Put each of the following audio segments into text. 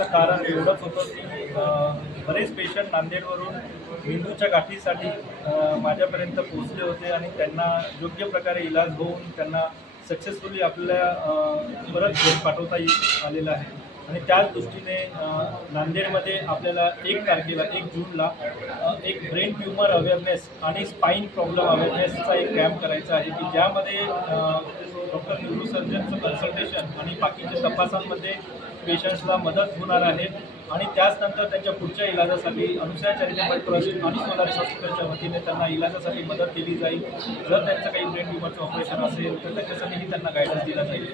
त्याचं कारण एवढंच होतं की बरेच पेशंट नांदेडवरून मेंदूच्या गाठीसाठी माझ्यापर्यंत पोहोचले होते आणि त्यांना योग्य प्रकारे इलाज होऊन त्यांना सक्सेसफुली आपल्या परत घरी पाठवता आलेलं आहे। आणि त्याच दृष्टीने नांदेडमध्ये आपल्याला 1 तारखेला 1 जूनला एक ब्रेन ट्यूमर अवेअरनेस आणि स्पाइन प्रॉब्लेम अवेअरनेसचा एक कॅम्प करायचा आहे की ज्यामध्ये डॉक्टर न्यूरोसर्जनचं कन्सल्टेशन आणि बाकीच्या तपासांमध्ये पेशंट्सला मदत होणार आहे। आणि त्याचनंतर त्यांच्या पुढच्या इलाजासाठी अनुसया चॅरिटेबल ट्रस्ट आणि सोलारिस हॉस्पिटलच्या वतीने त्यांना इलाजासाठी मदत केली जाईल। जर त्यांचं काही ब्रेन ट्यूमरचं ऑपरेशन असेल तर त्याच्यासाठीही त्यांना गायडन्स दिला जाईल।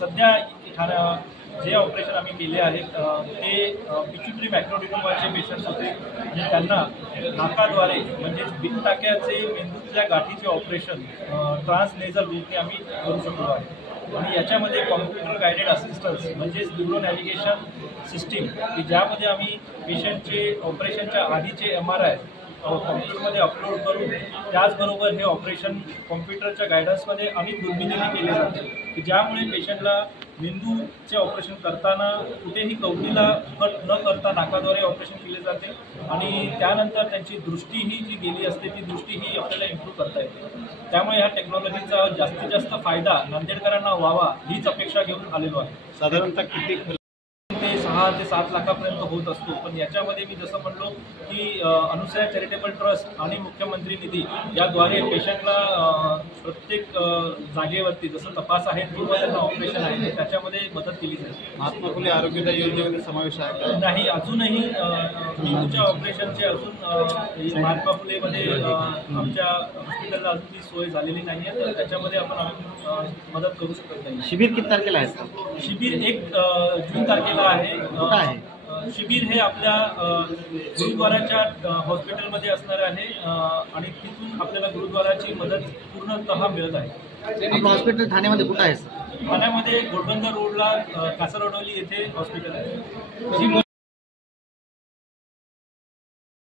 सध्या जे ऑपरेशन आम्ही केले आहेत ते पिट्युटरी मॅक्रोडिनोमाचे पेशंट्स होते आणि त्यांना नाकाद्वारे म्हणजेच बिनटाक्याचे मेंदूच्या गाठीचे ऑपरेशन ट्रान्सनेझल रूटने आम्ही करू शकलो आहे। आणि याच्यामध्ये कॉम्प्युटर गायडेड असिस्टन्स म्हणजेच न्यूरो नॅव्हिगेशन सिस्टीम की ज्यामध्ये आम्ही पेशंटचे ऑपरेशनच्या आधीचे MRI कॉम्प्युटरमध्ये अपलोड करून त्याचबरोबर हे ऑपरेशन कॉम्प्युटरच्या गायडन्समध्ये आणि दुर्बिणीने केले जाते की ज्यामुळे पेशंटला मेंदूचे ऑपरेशन करताना कुठेही कवटीला न करता नाकाद्वारे ऑपरेशन केले जाते आणि त्यानंतर त्यांची दृष्टीही जी गेली असते ती दृष्टीही आपल्याला इम्प्रूव्ह करता येते। त्यामुळे ह्या टेक्नॉलॉजीचा जास्तीत जास्त फायदा नांदेडकरांना व्हावा हीच अपेक्षा घेऊन आलेलो आहे। साधारणतः किती 6 ते 7 लाखापर्यंत होत असतो, पण याच्यामध्ये मी जसं म्हणलो की अनुसया चॅरिटेबल ट्रस्ट आणि मुख्यमंत्री निधी याद्वारे पेशंटला प्रत्येक जागेवरती जसं तपास आहे किंवा त्यांना ऑपरेशन आहे त्याच्यामध्ये मदत केली जाईल। महात्मा फुले आरोग्य योजनेमध्ये समावेश आहे का? नाही, अजूनही मेंदूच्या ऑपरेशनचे अजून महात्मा फुलेमध्ये आमच्या हॉस्पिटलला अजून ती सोय झालेली नाही आहे, तर त्याच्यामध्ये आपण मदत करू शकत नाही। शिबिर किती तारखेला आहे? शिबिर 1 जून तारखेला आहे। शिबिर हे आपल्या गुरुद्वाराच्या हॉस्पिटलमध्ये असणार आहे आणि तिथून आपल्याला गुरुद्वाराची मदत पूर्णतः मिळत आहे। हॉस्पिटल ठाण्यामध्ये कुठं आहे? ठाण्यामध्ये घोडबंदर रोडला कासरवडवली येथे हॉस्पिटल आहे।